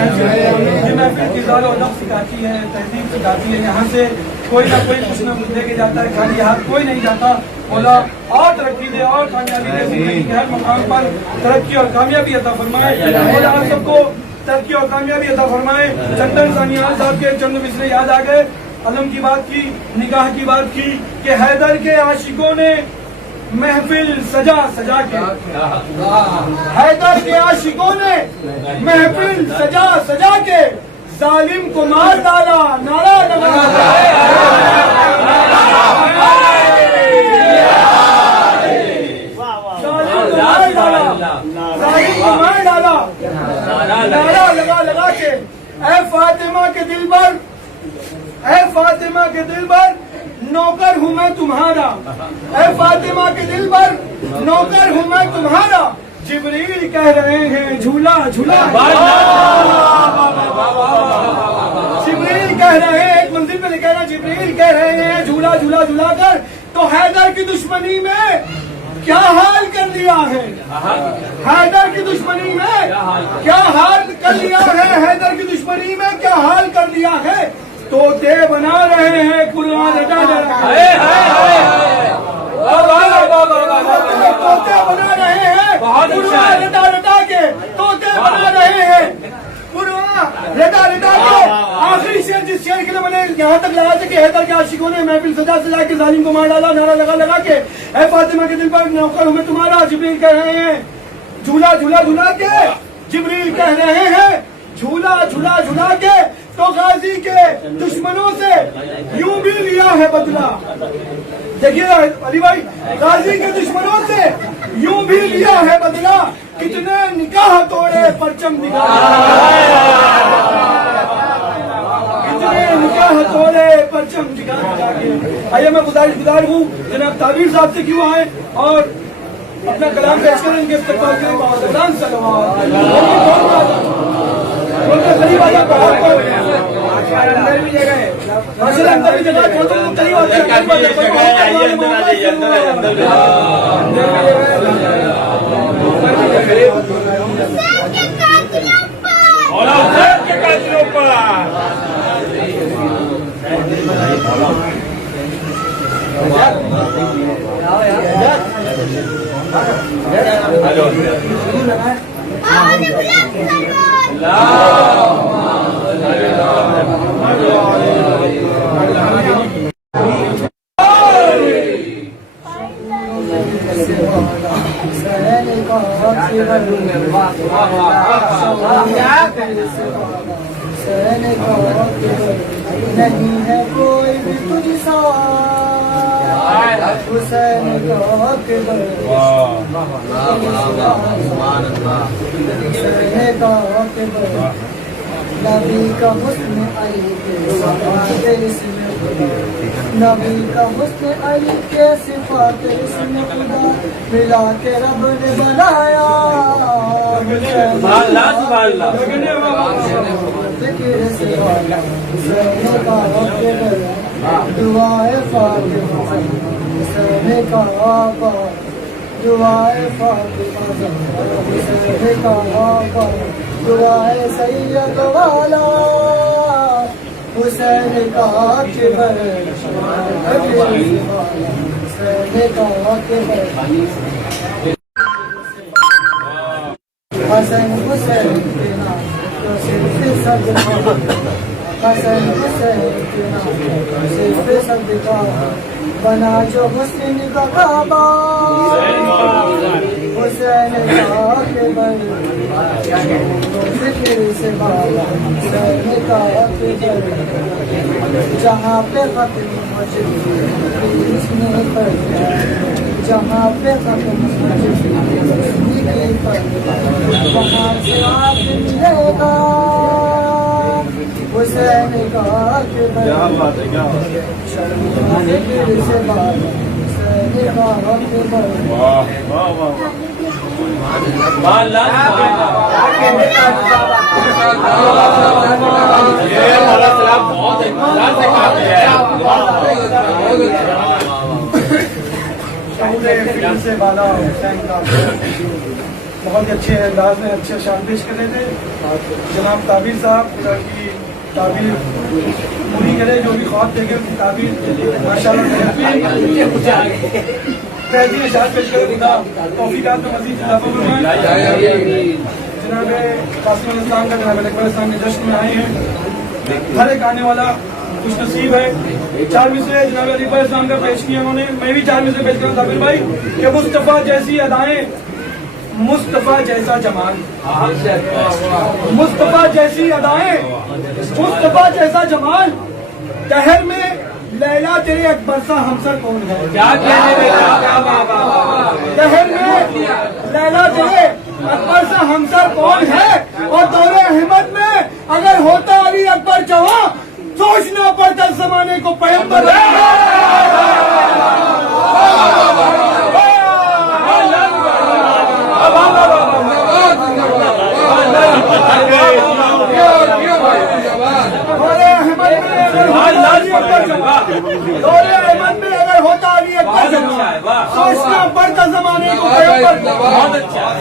محفل کردار و ادب سکھاتی ہے، تہذیب سکھاتی ہے، یہاں سے کوئی نہ کوئی کچھ نہ کچھ دے کے جاتا ہے، خالی ہاتھ کوئی نہیں جاتا، مولا اور ترقی دے اور کامیابی دے، زندگی کے ہر مقام پر ترقی اور کامیابی عطا فرمائے، مولا آپ سب کو ترقی اور کامیابی عطا فرمائے۔ چندن سانیال صاحب کے چند مصرے یاد آ گئے، علم کی بات کی، نگاہ کی بات کی، کہ حیدر کے عاشقوں نے محفل سجا سجا کے، حیدر کے عاشقوں نے محفل سجا سجا کے ظالم کو مار ڈالا، نعرہ لگا نعرہ لگا لگا کے، اے فاطمہ کے دل پر، اے فاطمہ کے دل پر نوکر ہوں میں تمہارا، اے فاطمہ کے دل پر نوکر ہوں میں تمہارا، جبریل کہہ رہے ہیں جھولا جھولا، جبریل کہہ رہے ہیں، ایک منزل پہ لکھا ہے نا، جبریل کہہ رہے ہیں جھولا جھولا جھولا کر، تو حیدر کی دشمنی میں کیا حال کر لیا ہے، حیدر کی دشمنی میں کیا حال کر لیا ہے، حیدر کی دشمنی میں کیا حال کر لیا ہے، توتے بنا رہے ہیں قرآن رٹا رہے ہیں، توتے بنا رہے ہیں قرآن رٹا رٹا کے، توتے بنا رہے ہیں قرآن رٹا رٹا کے۔ آخری شعر جس شعر کے لیے میں نے یہاں تک لگا کہ حیدر کے عاشقوں نے محفل سجا سجا کے ظالم کو مار ڈالا، نعرہ لگا لگا کے اے فاطمہ کے دل پر نوکر ہوں میں تمہارا، جبریل کہہ رہے ہیں جھولا جھولا جھولا کے، جبریل کہہ رہے ہیں جھولا جھولا جھولا کے، تو غازی کے دشمنوں سے یوں بھی لیا ہے بدلہ، دیکھیے علی بھائی، غازی کے دشمنوں سے یوں بھی لیا ہے بدلہ، کتنے نکاح توڑے پرچم دکھا، کتنے نکاح توڑے پرچم دکھا کے۔ آئیے میں گزار ہوں جناب تعبیر صاحب سے کیوں آئے اور اپنا کلام پیش کریں، ان کے استقبال کے لیے بہت قریب آ جاتا اندر بھی جگہ ہے، اندر بھی جگہ قریب آتے ہیں، نہیں ہے کوئی بھی تجھ سا حسین کا اکبر، حسین کا اکبر، نبی کا حسن علی کے صفات اس میں خدا، نبی کا حسن علی کے صفات اس میں خدا، ملا کے رب نے بنایا ذکر سے والا حسین کا اکبر، دعائے فاطمہ حسین کا آقا، دعائے فاطمہ حسین کا آقا، دعائے سید والا حسین کا اکبر، حسین کا اکبر، حسن حسین کے نام تو صرف صدقہ، حسن حسین کے نام تو صرف صدقہ، بنا جو حسین کا کعبہ حسین کا اکبر، ذکر سے بالا حسین کا اکبر، جہاں پہ ختم مسجد اس نے پر، جہاں پہ ختم مسجد وہاں سے آپ ملے گا حسین کا اکبر، ذکر سے بالا حسین کا اکبر۔ سے بالا حسین کا بہت اچھے انداز میں اچھے شان پیش کر رہے تھے جناب تعبیر صاحب، خدا کی تعبیر پوری کرے، جو بھی خواب دیکھے ان کی تعبیر ماشاءاللہ بہترین اشعار پیش کرے، خدا توفیقات میں مزید اضافہ فرمائے۔ جناب قاسم الاسلام کا، جناب اکبر اسلام کے جشن میں آئے ہیں، ہر ایک آنے والا خوش نصیب ہے۔ 4 مصرے جناب اکبر اسلام کا پیش کیا انہوں نے، میں بھی 4 مصرے پیش کروں تعبیر بھائی کہ مصطفیٰ جیسی ادائیں، مصطفیٰ جیسا جمال، مصطفیٰ جیسی ادائیں، مصطفیٰ جیسا جمال، دہر میں لیلا تیرے اکبر سا ہمسر کون ہے، دہر میں لیلا تیرے اکبر سا ہمسر کون ہے، اور دور احمد میں اگر ہوتا علی اکبر جوان سوچنا پڑتا जमाने को पैगंबर अगर होता अली अकबर सोचना पड़ता जमाने को पैगंबर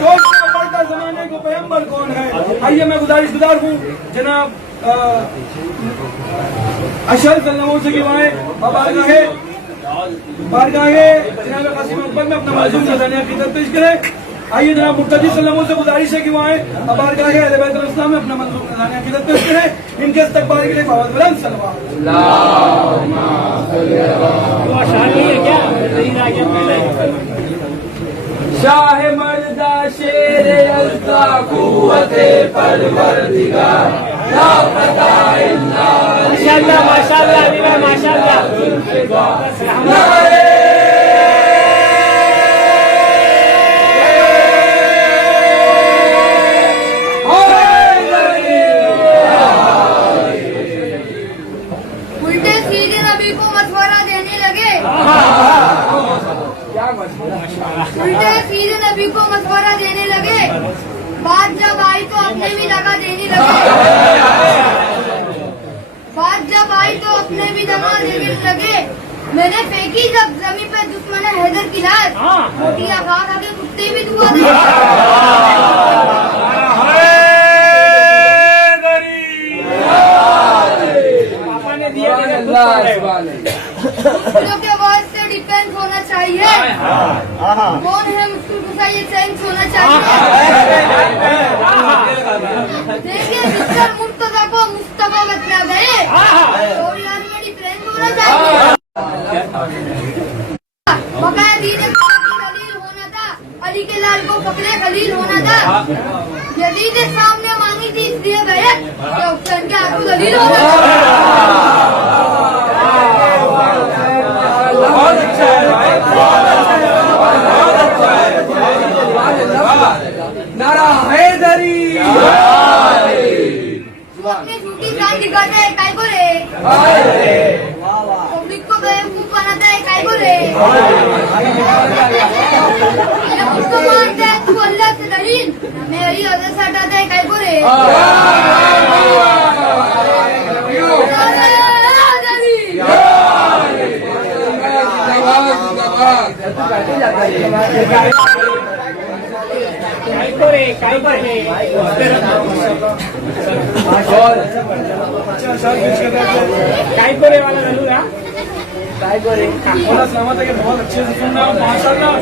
सोचना पड़ता जमाने को पैगंबर कौन है। आइए मैं गुजारिशगुजार हूँ जनाब अशर सल्लल्लाहु से गिवाएं और बारगाहे जनाब कासिम अकबर में अपना मौजूद नजरिया की तरफ पेश करें। आइए जनाब मुर्तजी सल्लल्लाहु से गुजारिश है कि वहाँ और बारगाहे अहले बैत इस्लाम में अपना मंजूर नजरिया की तरफ पेश करें। इनके इस्तकबाल के लिए बहुत बुलंद सलवात। शाह मर्दा शेर अल्ता कुव्वते परवरदिगार ला फता इल्ला माशाअल्लाह माशाअल्लाह अली माशाअल्लाह उल्टे सीधे नबी को मशवरा देने लगे उल्टे सीधे नबी को मशवरा देने लगे। बात जब आई तो अपने भी दगा देने लगे बात जब आई तो अपने भी दगा देने लगे। मैंने फेंकी जब जमीन पे दुश्मन हैदर की लाश रोटियां खा खा के कुत्ते भी दुआ दे के आवाज से डिफेंस होना चाहिए। कौन है मुश्किल गुस्सा ये सेंस होना चाहिए। देखिए मिस्टर मुर्तजा को मुस्तफा बतला गए और यार में डिफरेंस होना चाहिए। बकाया दीन खलील होना था अली के लाल को फकरे खलील होना था। यजीद ने सामने मांगी थी इसलिए बैत कि हुसैन के आंखों दलील होना था। नारा हैदरी अपनी झूठी जान दिखाते हैं काय को रे पब्लिक को बेवकूफ बनाता है काय को रे उसको मानते हैं तू अल्लाह से दलील मैं अली अदर से हटाते हैं काय को रे सलामत है कि बहुत अच्छे से सुन रहा हूँ माशाल्लाह।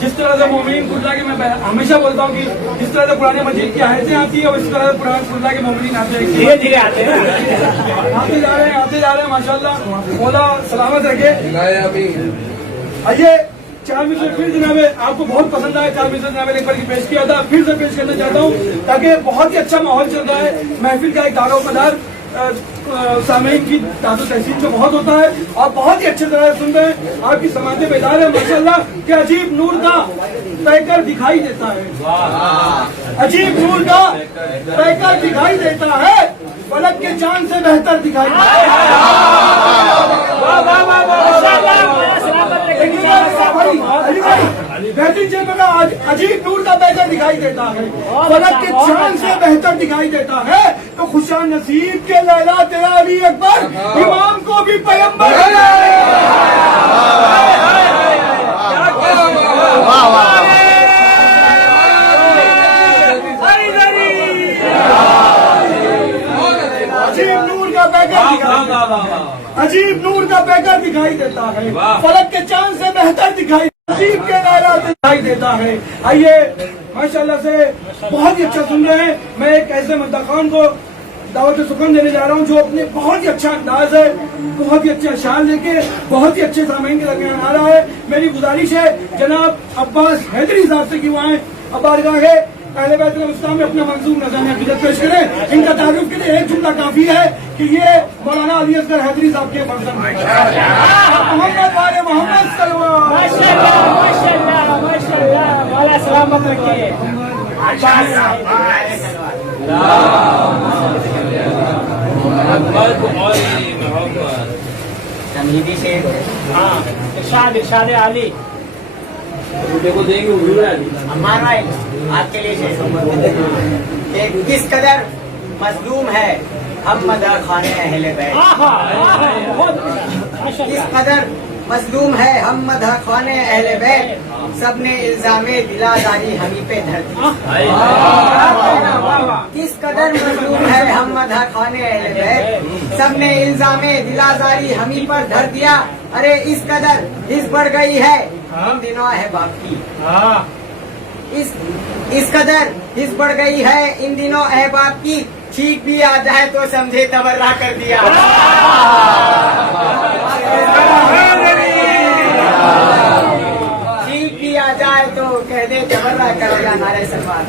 जिस तरह से मोमिन खुदा के मैं हमेशा बोलता हूँ कि जिस तरह से पुराने मजीद की आयतें आती है और इस तरह से पुराने खुदा के मोमिन आते हैं धीरे धीरे आते हैं आते जा रहे हैं माशाल्लाह। मौला सलामत रखे। आइए चार मिसर फिर जनाब आपको बहुत पसंद आया चार मिसर जनाब एक बार पेश किया था फिर से पेश करना चाहता हूँ ताकि बहुत ही अच्छा माहौल चल रहा है। महफिल का एक दारो मदार सामईन की ताज़ो तहसीन जो बहुत होता है और बहुत ही अच्छे तरह सुन रहे हैं। आपकी समातें बेदार है माशाल्लाह कि अजीब नूर का पैकर दिखाई देता है अजीब नूर का पैकर दिखाई देता है फलक के चांद से बेहतर दिखाई देता है। बेहतरीन जगह का अजीब नूर का बेहतर दिखाई देता है फलक के चांद से बेहतर दिखाई देता है। तो खुशा नसीब के लैला तेरा अली अकबर इमाम को भी पैगंबर अजीब नूर का पैकर दिखाई देता है फलक के चांद से बेहतर दिखाई अजीब के लैला दिखाई देता है। आइए माशाल्लाह से बहुत ही अच्छा सुन रहे हैं। मैं एक ऐसे मुद्दा खान को दावत सुकून देने जा रहा हूँ जो अपने बहुत ही अच्छा अंदाज है बहुत ही अच्छा शान लेके बहुत ही अच्छे सामईन के दरमियान आ रहा है। मेरी गुजारिश है जनाब अब्बास हैदरी साहब से कि वहाँ अब बारगाहे अहले बैत इस्लाम में अपना मंजूर नज़ारिया अक़ीदत पेश करें। इनका तारुफ के लिए एक जुमला काफी है कि ये मौलाना अली असगर हैदरी साहब के फर्जंद हैं। मोहम्मद वाले मोहम्मद सल्लल्लाहु माशाअल्लाह माशाअल्लाह माशाअल्लाह वाला सलामत रखिए। मोहम्मद और मोहम्मद तमहीदी शेर है। हाँ इरशाद इरशाद अली देखो देंगे उर्दू में अली। अम्मान भाई आपके लिए शेर कि किस कदर मजलूम है हम मदह खाने अहले बैत। किस कदर मजलूम है हम मदह खाने अहले बैत, सबने इल्जामे दिलादारी हमी पे धर दी। किस कदर मजलूम है हम मदह खाने अहले बैत, सबने इल्जामे दिलादारी हमी पर धर दिया। अरे इस कदर हिस बढ़ गई है इन दिनों है बाप की। इस कदर हिस बढ़ गई है इन दिनों अहबाब की, ठीक भी आ जाए तो समझे तबर्रा कर दिया। ठीक भी आ जाए तो कह दे तबर्रा कर दिया। नारे सलमान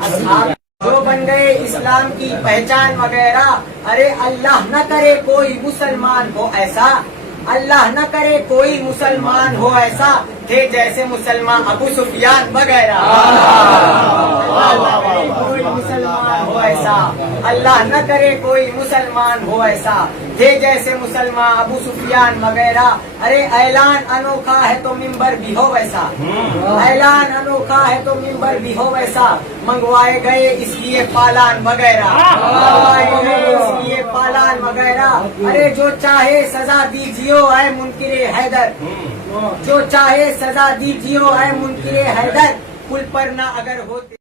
असहाब जो बन गए इस्लाम की पहचान वगैरह। अरे अल्लाह न करे कोई मुसलमान हो ऐसा, अल्लाह न करे कोई मुसलमान हो ऐसा, थे जैसे मुसलमान अबू सुफियान वगैरह। कोई मुसलमान हो ऐसा, अल्लाह न करे कोई मुसलमान हो ऐसा, थे जैसे मुसलमान अबू सुफियान वगैरह। अरे ऐलान अनोखा है तो मिंबर भी हो वैसा, ऐलान अनोखा है तो मिंबर भी हो वैसा, मंगवाए गए इसलिए पालान वगैरह, मंगवाए गए इसलिए पालान वगैरह। अरे जो चाहे सजा दीजियो ऐ मुनकिरे हैदर, जो चाहे सजा दीजियो ऐ मुनकिरे हैदर, पुल पर ना अगर होते